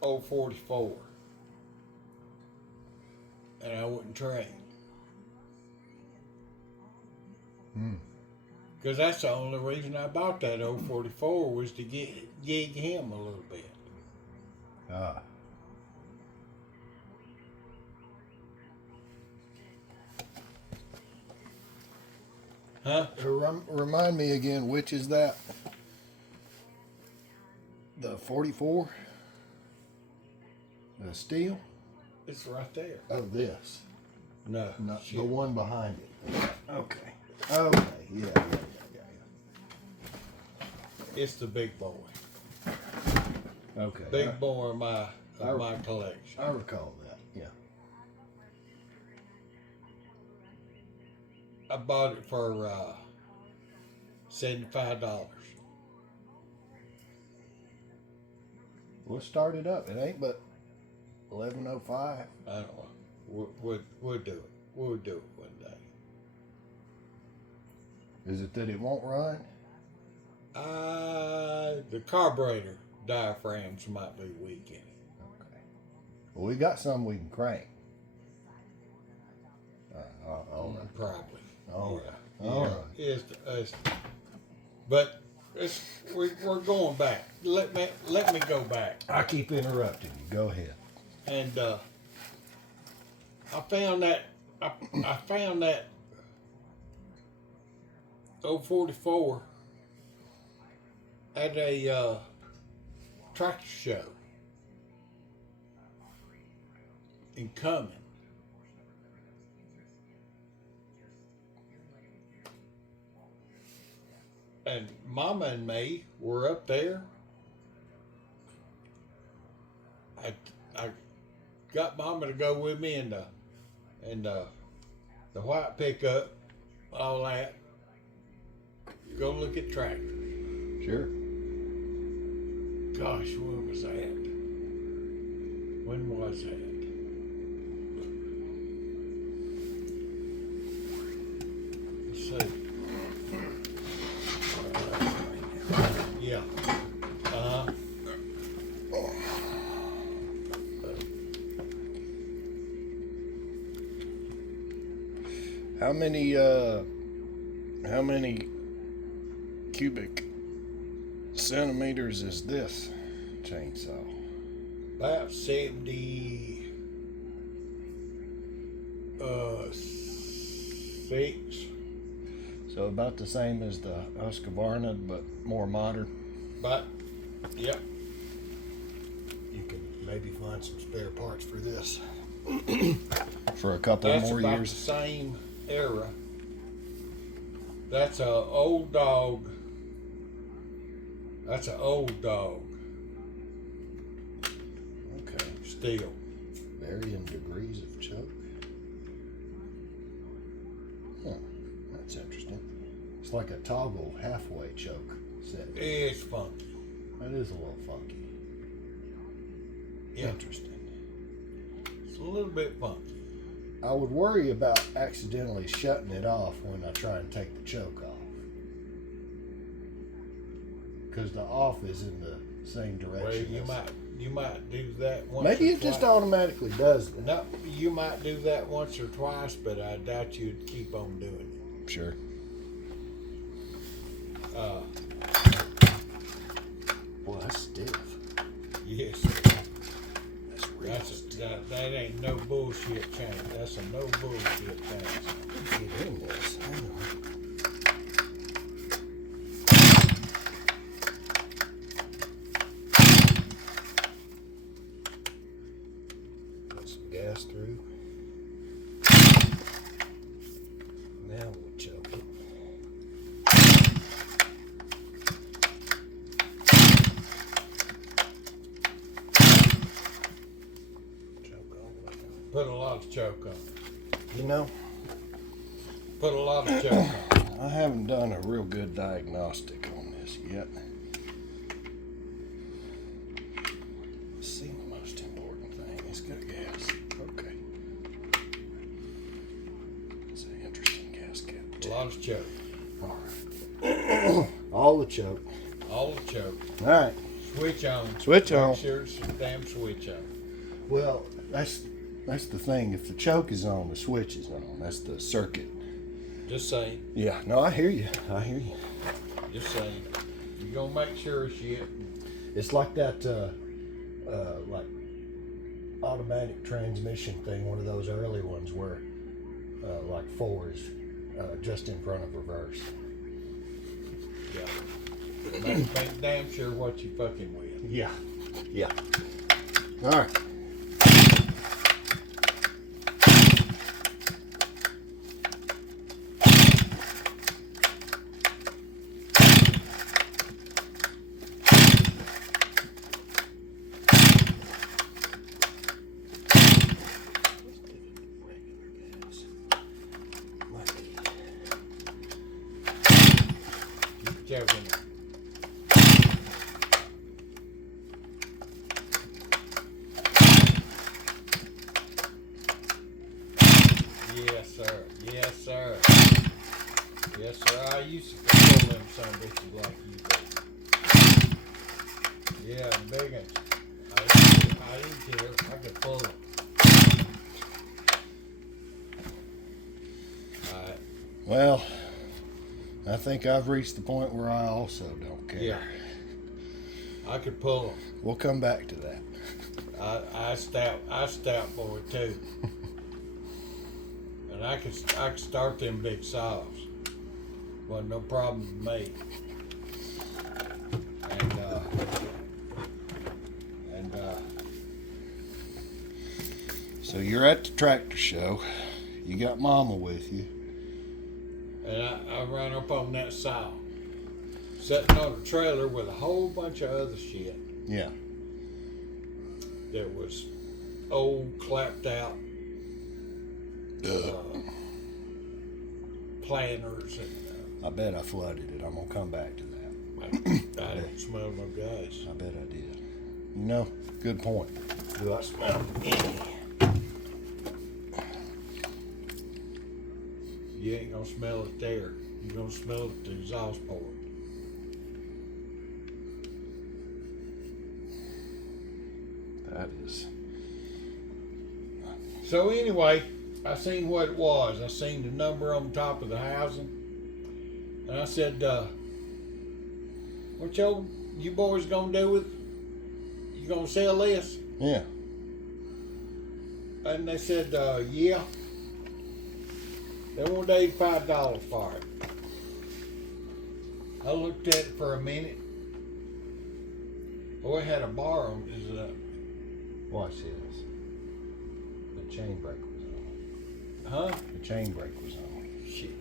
044, and I wouldn't trade. Because that's the only reason I bought that 044 was to gig him a little bit. Ah. Huh? Remind me again, which is that? The 44? The steel? It's right there. Oh, this. No. Not shit. the one behind it. Okay. Okay. Yeah. It's the big boy. Okay. Big boy of my collection. I recall that. Yeah. I bought it for $75. We'll start it up. It ain't but 11:05. I don't know. We'll do it. We'll do it one day. Is it that it won't run? The carburetor diaphragms might be weak in it. Okay. Well, we got some we can crank. All right. Probably. All right. Yeah. All right. But we're going back. Let me go back. I keep interrupting you. Go ahead. And I found that 044 at a tractor show in Cumming. And Mama and me were up there. I got Mama to go with me in the white pickup, all that. Go look at tractor. Sure. Gosh, when was that? When was that? Let's see. Yeah. How many cubic centimeters is this chainsaw? About 76. So about the same as the Husqvarna, but more modern. But, yep. You can maybe find some spare parts for this for a couple That's more about years. the same era. That's a old dog. That's an old dog. Okay. Still. Varying degrees of choke. Huh. That's interesting. It's like a toggle halfway choke set. It's funky. That is a little funky. Yeah. Interesting. It's a little bit funky. I would worry about accidentally shutting it off when I try and take the choke off. Because the off is in the same Well, direction. you might do that once. Maybe or it just twice. automatically does that. No, you might do that once or twice, but I doubt you'd keep on doing it. Sure. Well, that's stiff. Yes. That's real stiff. That ain't no bullshit change. That's a no bullshit change. Get in this. Hang on. Put some gas through. Now we'll choke it. Choke all the way down. Put a lot of choke on it. You know, Put a lot of choke on it. I haven't done a real good diagnostic on this yet. Let's see, the most important thing is good gas. Okay. It's an interesting gas cap. A lot of choke. All right. All the choke. All the choke. All right. Switch on. Switch on. Make sure it's a damn switch on. Well, that's the thing. If the choke is on, the switch is on. That's the circuit. Just saying. Yeah. No, I hear you. I hear you. Just saying. You gonna make sure shit. It's like that, like automatic transmission thing. One of those early ones where, like 4 is just in front of reverse. Yeah. Make damn sure what you fucking with. Yeah. Yeah. All right. Joking. Yes, sir. Yes, sir. Yes, sir. I used to control them son of bitches like you do. Yeah, big ones. I didn't care. I could pull them. Alright. Well, I think I've reached the point where I also don't care. Yeah. I could pull them. We'll come back to that. I stout boy too. And I could start them big saws. Wasn't no problem with me. And So you're at the tractor show. You got Mama with you. And I ran up on that saw, sitting on a trailer with a whole bunch of other shit Yeah. that was old, clapped out planters. And I bet I flooded it. I'm gonna come back to that. I didn't smell no guys. I bet I did. You know, good point. Do I smell any? You ain't gonna smell it there. You're gonna smell it at the exhaust port. That is. So anyway, I seen what it was. I seen the number on top of the housing, and I said, "What you boys gonna do with? You gonna sell this?" Yeah. And they said, "Yeah." They wanted $85 for it. I looked at it for a minute. Oh, it had a bar on it. Watch this. The chain brake was on. Huh? The chain brake was on. Shit.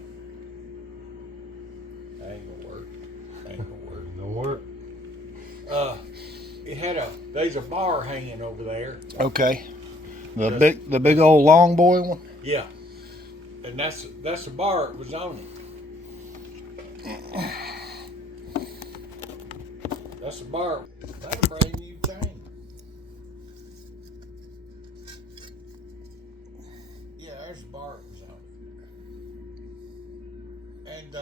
That ain't gonna work. Ain't gonna work. No work. It had there's a bar hanging over there. Okay. The big old long boy one. Yeah. And that's the bar it was on it. That's the bar. That's a brand new chain. Yeah, there's the bar it was on. And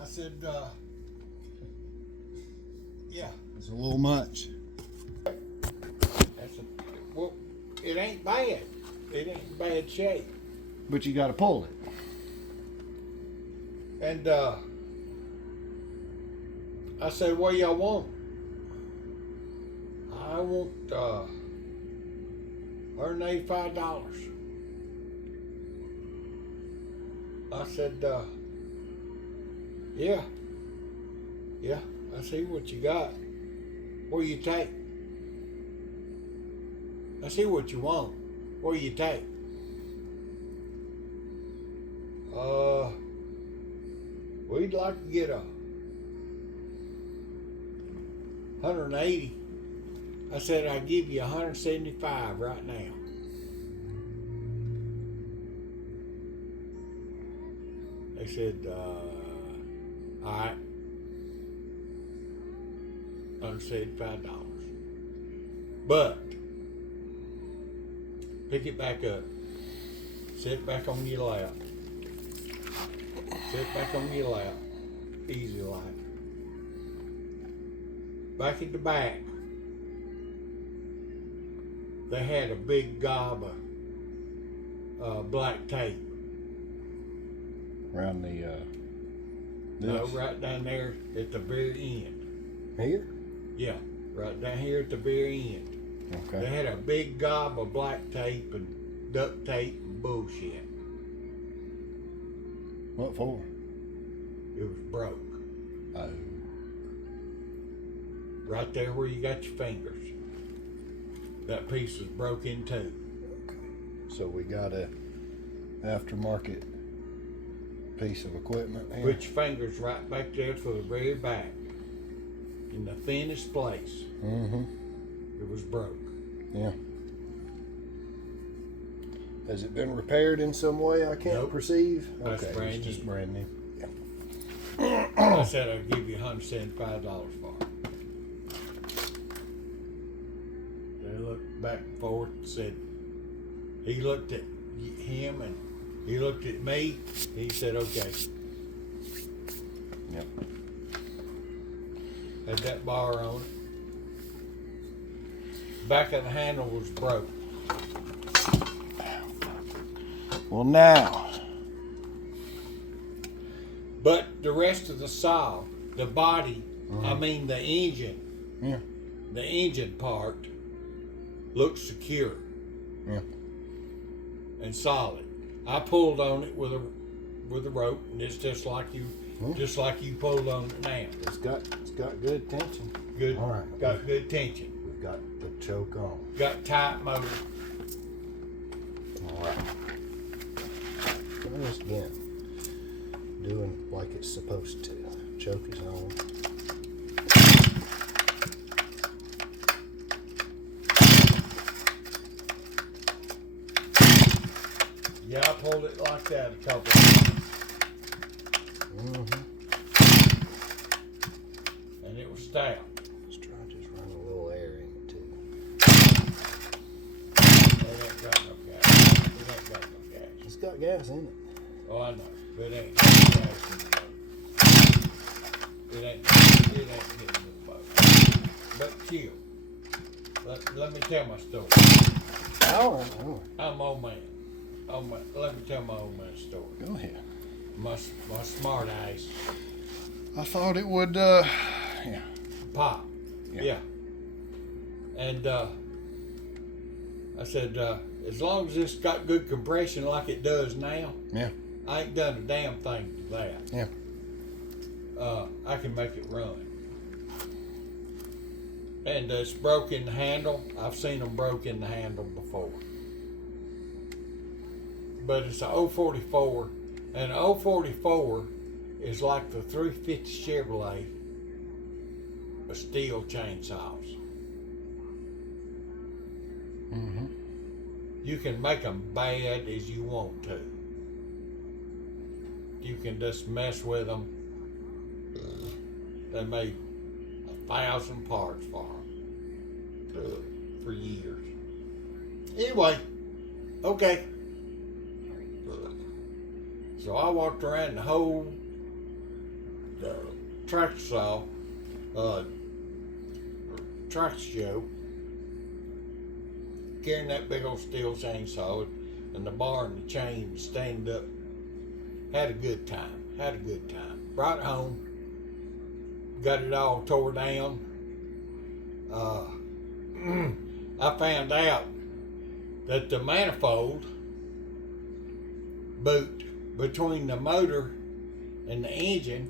I said, yeah. It's a little much. Well, it ain't bad. It ain't in bad shape. But you got to pull it. And I said, what y'all want? I want $185. I said, yeah. I see what you got. What do you take? I see what you want. What do you take? We'd like to get 180. I said I'd give you 175 right now. They said, all right, $175. But pick it back up. Sit it back on your lap. Sit back on your lap. Easy like. back in the back, they had a big gob of black tape. Around the No, this? right down there at the very end. Here? Yeah, right down here at the very end. They Okay. had a big gob of black tape and duct tape and bullshit. What for? It was broke. Oh. Right there where you got your fingers. That piece was broke in two. So we got a aftermarket piece of equipment here. Put your fingers right back there to the very back. In the thinnest place. Mm-hmm. It was broke. Yeah. Has it been repaired in some way I can't Nope. perceive? That's Okay, brand it's just new. brand new. I said I'd give you $175 for it. They looked back and forth and said, he looked at him and he looked at me. He said, okay. Yep. Had that bar on it. Back of the handle was broke. Well, now. But the rest of the saw, the body, I mean the engine, Yeah. the engine part, looked secure Yeah. and solid. I pulled on it with a rope, and it's just like you pulled on it now. It's got good tension. Good, All right. got good tension, We've got the choke on. got tight motor. All right. Try this again. Doing like it's supposed to. Choke is on. Yeah, I pulled it like that a couple of times, Mm-hmm. and it was stout. Let's try just run a little air in it too. It ain't got no gas. It ain't got no gas. It's got gas in it. Oh, I know, but it ain't got no gas in the motor. It ain't getting the motor. But chill. Let me tell my story. All right. I'm old man. Let me tell my old man story. Go ahead. My smart ass I thought it would, yeah. pop. Yeah. Yeah. And I said, as long as it's got good compression like it does now, Yeah. I ain't done a damn thing to that. Yeah. I can make it run. And it's broke in the handle. I've seen them broke in the handle before. But it's a 044, and a 044 is like the 350 Chevrolet of steel chainsaws. Mm-hmm. You can make them bad as you want to. You can just mess with them. They made 1,000 parts for them for years. Anyway, okay. So I walked around the whole tractor saw, tractor show, carrying that big old steel chainsaw and the bar and the chain and stand up. Had a good time. Brought it home. Got it all tore down. I found out that the manifold boot between the motor and the engine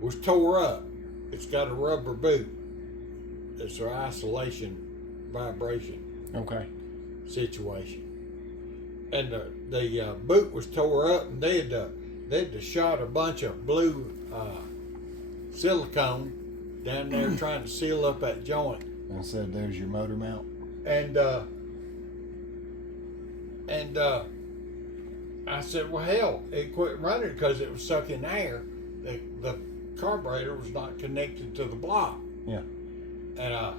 was tore up. It's got a rubber boot. It's an isolation vibration Okay. situation. And the boot was tore up, and they'd shot a bunch of blue silicone down there trying to seal up that joint. And said, there's your motor mount. And I said, well, hell, it quit running because it was sucking air. The carburetor was not connected to the block. Yeah. And I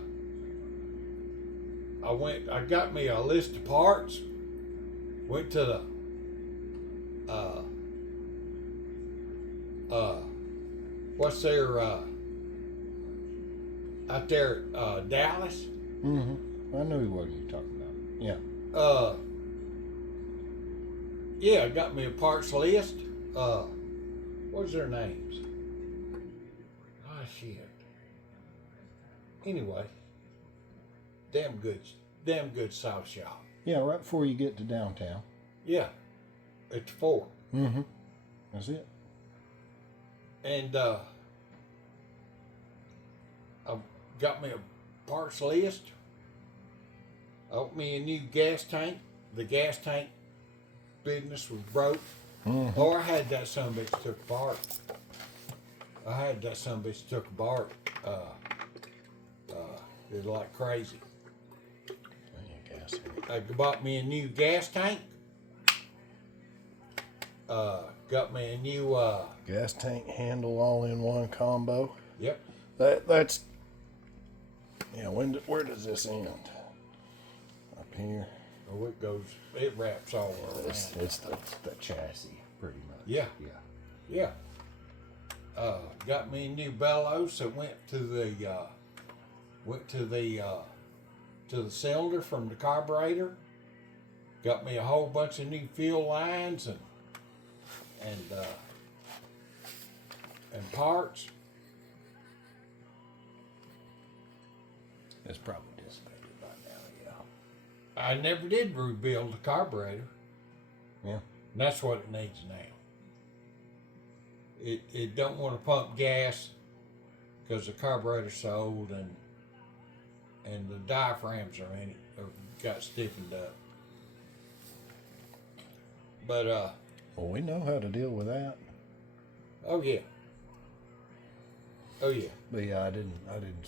got me a list of parts, went to the what's their out there at Dallas. I knew what you were talking about. Yeah. Yeah, got me a parts list. What's their names? Ah, shit. Anyway, damn good sauce shop. Yeah, right before you get to downtown. Yeah, it's 4. That's it. And I've got me a parts list. I got me a new gas tank. The gas tank business was broke. Or I had that son of a bitch took apart. It was like crazy. I bought me a new gas tank. Got me a new Gas tank handle all in one combo. Yep. That's yeah. Where does this end? Up here. Oh, it wraps all around. It's the chassis, pretty much. Yeah. Got me a new bellows that went to the cylinder from the carburetor. Got me a whole bunch of new fuel lines and parts. It's probably dissipated by now. Yeah. I never did rebuild the carburetor. Yeah. And that's what it needs now. It don't want to pump gas because the carburetor's so old and the diaphragms are in it got stiffened up. But well, we know how to deal with that. oh yeah. But yeah, I didn't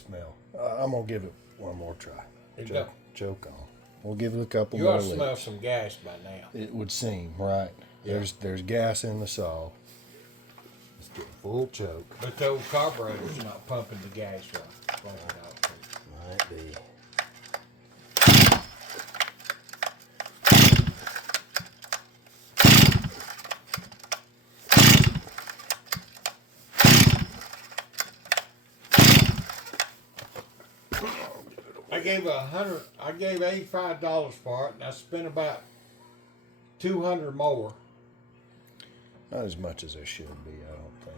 smell. I'm gonna give it one more try. Choke on. We'll give it a couple You more. ought to smell some gas by now. It would seem right. Yeah. There's gas in the saw. Let's get a full choke. But the old carburetor's not pumping the gas right. Might be. I gave $85 for it, and I spent about $200 more. Not as much as there should be, I don't think.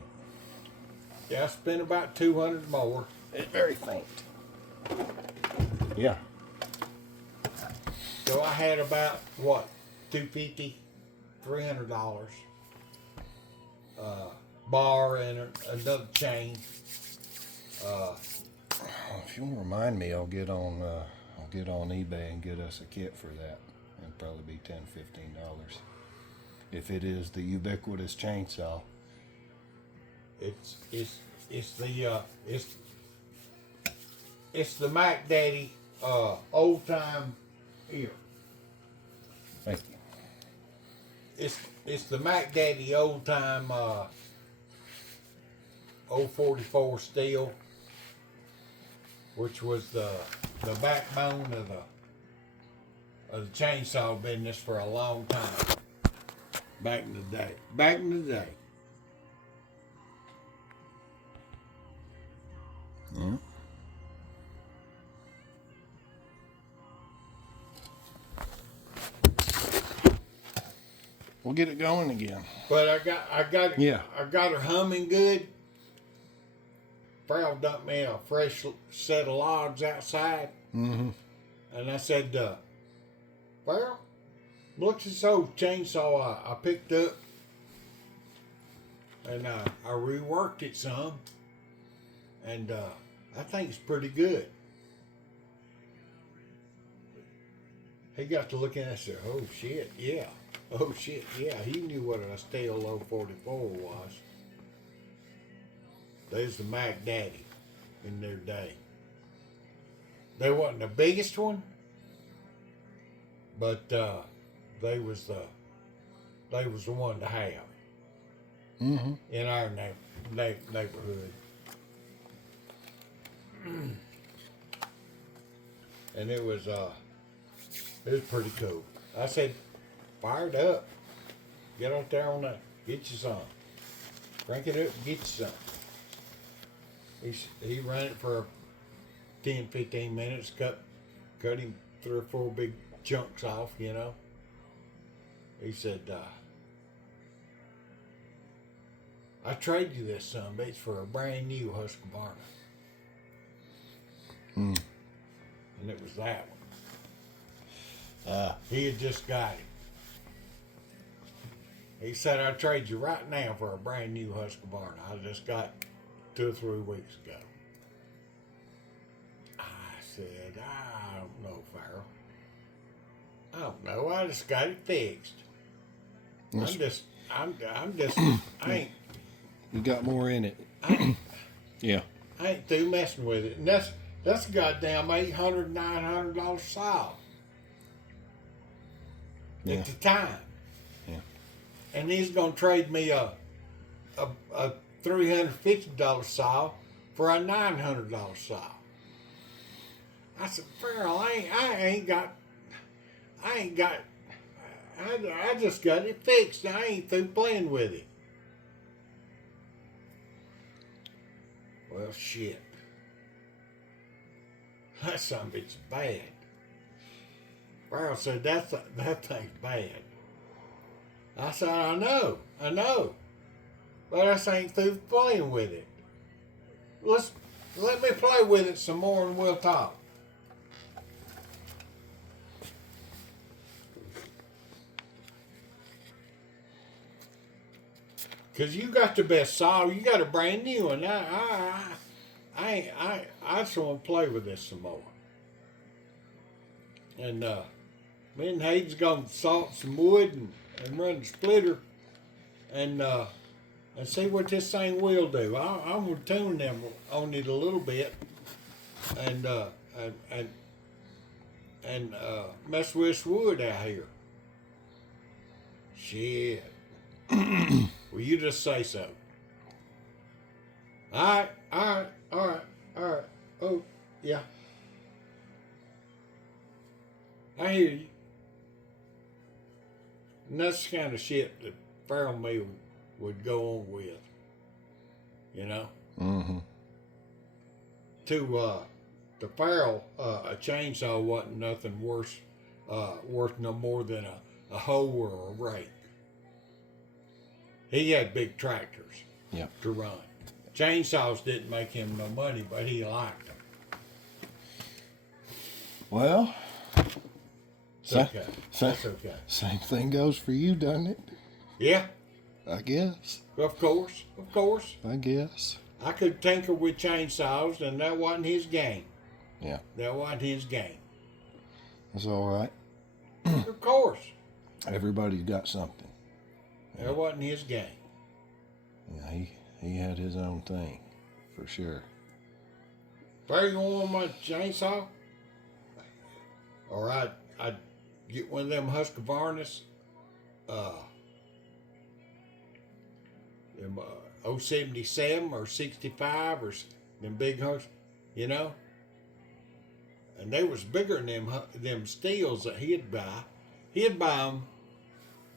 Yeah, I spent about $200 more. It's very faint. Yeah. So I had about what, $250, $300. Bar and another chain. If you want to remind me, I'll get on eBay and get us a kit for that. It'll probably be $10-15. If it is the ubiquitous chainsaw. It's the Mac Daddy old time here. Thank you. It's the Mac Daddy old time 044 steel, which was the backbone of the chainsaw business for a long time. Back in the day. Mm. We'll get it going again. But I got her humming good. Frau dumped me a fresh set of logs outside. Mm-hmm. And I said, Frau, look at this old chainsaw I picked up. And I reworked it some. And I think it's pretty good. He got to looking at it and said, oh shit, yeah. Oh shit, yeah. He knew what a steel 044 was. There's the Mac Daddy in their day. They wasn't the biggest one, but they was the one to have in our neighborhood. And it was pretty cool. I said, fire it up. Get out there on that. Get you some. Crank it up and get you some. He ran it for 10, 15 minutes, cut him 3 or 4 big chunks off, you know. He said, I trade you this son bitch for a brand new Husqvarna. And it was that one. He had just got it. He said, I'll trade you right now for a brand new Husqvarna. I just got 2 or 3 weeks ago. I said, I don't know, Farrell. I don't know. I just got it fixed. I ain't. You got more in it. Yeah. I ain't through messing with it. And that's a goddamn $800, $900 saw. Yeah. At the time. Yeah. And he's gonna trade me a $350 saw for a $900 saw. I said, Farrell, I just got it fixed. I ain't through playing with it. Well, shit. That son of a bitch is bad. Farrell said, that thing's bad. I said, I know. But I ain't through playing with it. Let me play with it some more and we'll talk. Cause you got the best saw, you got a brand new one. I just want to play with this some more. And me and Hayden's gonna salt some wood and run the splitter and see what this thing will do. I'm gonna tune them on it a little bit and mess with this wood out here. Shit. Well, you just say so. All right. Oh, yeah. I hear you. And that's the kind of shit that Farrell and me would go on with. You know? Mm-hmm. To Farrell, a chainsaw wasn't nothing worth no more than a hoe or a rake. He had big tractors to run. Chainsaws didn't make him no money, but he liked them. Well, it's okay. That's okay. Same thing goes for you, doesn't it? Yeah. I guess. Of course. I guess. I could tinker with chainsaws, and that wasn't his game. Yeah. That wasn't his game. That's all right. Of course. Everybody's got something. That wasn't his game. Yeah, he had his own thing, for sure. Barry, you want my chainsaw? Or I'd get one of them Husqvarnas, them 077 or 65 or them big Hus, you know? And they was bigger than them steels that he'd buy. He'd buy them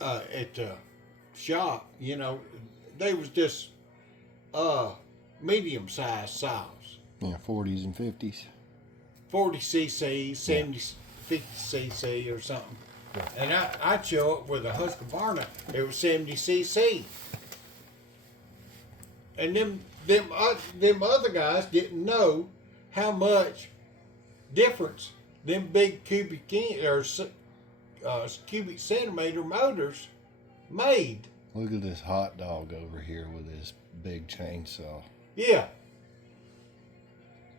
at the shop, you know. They was just medium-sized saws. Yeah, 40s and 50s. 40 cc, 70, 50 cc or something. Yeah. And I'd show up with a Husqvarna. It was 70 cc. And them other guys didn't know how much difference them big cubic centimeter motors made. Look at this hot dog over here with his big chainsaw. Yeah.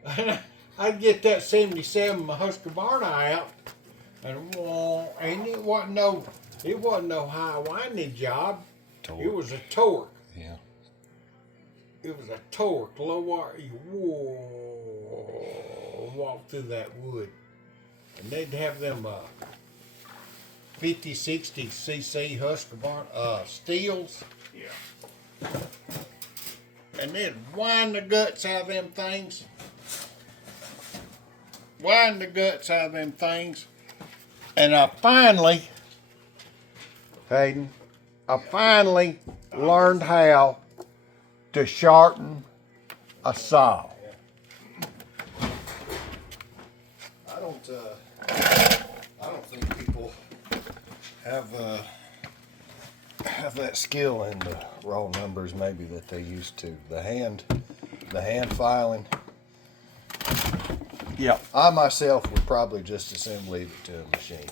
And I'd get that 77 Husqvarna out, and it wasn't no high winding job. Torque. It was a torque. Yeah. It was a torque. Low wire. Walk through that wood, and they'd have them 50, 60 cc Husqvarna steels. Yeah. And they'd wind the guts out of them things. Wind the guts out of them things. And I finally, Hayden, learned how to sharpen a saw. I don't think people have that skill in the raw numbers maybe that they used to. The hand filing. Yeah. I myself would probably just as soon leave it to a machine.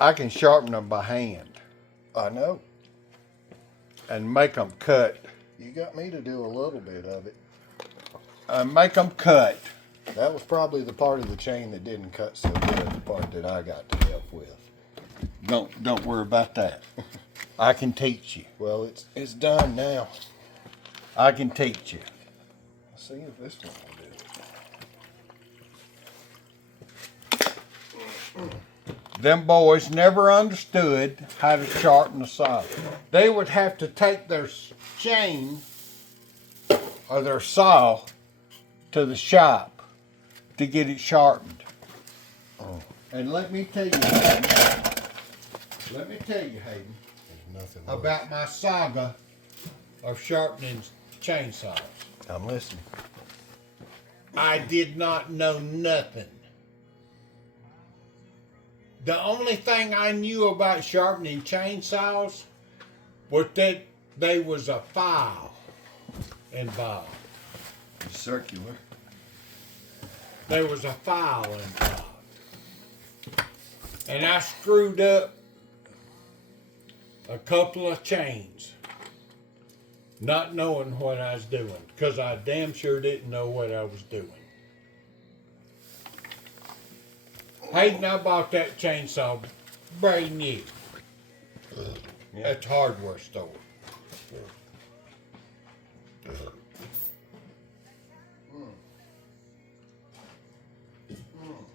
I can sharpen them by hand I know. and make them cut. You got me to do a little bit of it. Make them cut. That was probably the part of the chain that didn't cut so good, the part that I got to help with. Don't worry about that. I can teach you. Well, it's done now. I can teach you. Let's see if this one will do. Them boys never understood how to sharpen a saw. They would have to take their chain or their saw to the shop to get it sharpened. Oh. And let me tell you, Hayden, There's nothing worse. about my saga of sharpening chainsaws. I'm listening. I did not know nothing. The only thing I knew about sharpening chainsaws was that there was a file involved. Circular. There was a file involved. And I screwed up a couple of chains, not knowing what I was doing, because I damn sure didn't know what I was doing. Hayden, I bought that chainsaw brand new at the hardware store.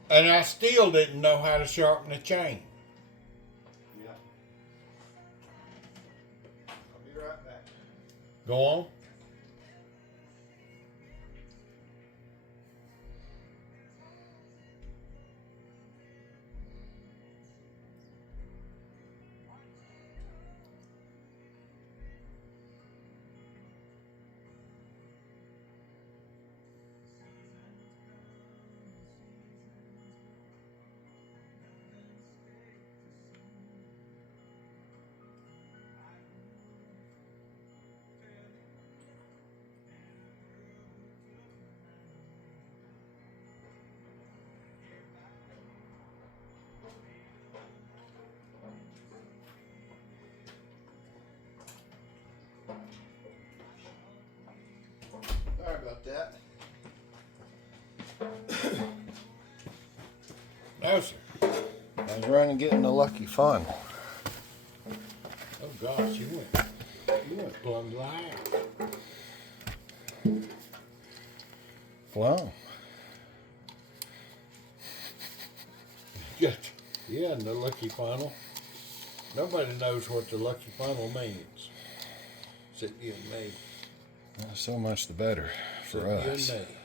And I still didn't know how to sharpen a chain. Yeah. I'll be right back. Go on. Sorry about that. No, sir. I was running getting the lucky funnel. Oh gosh, you went plumb live. Wow. Yeah, and the lucky funnel. Nobody knows what the lucky funnel means. Except you and me. So much the better for Except us. you and me.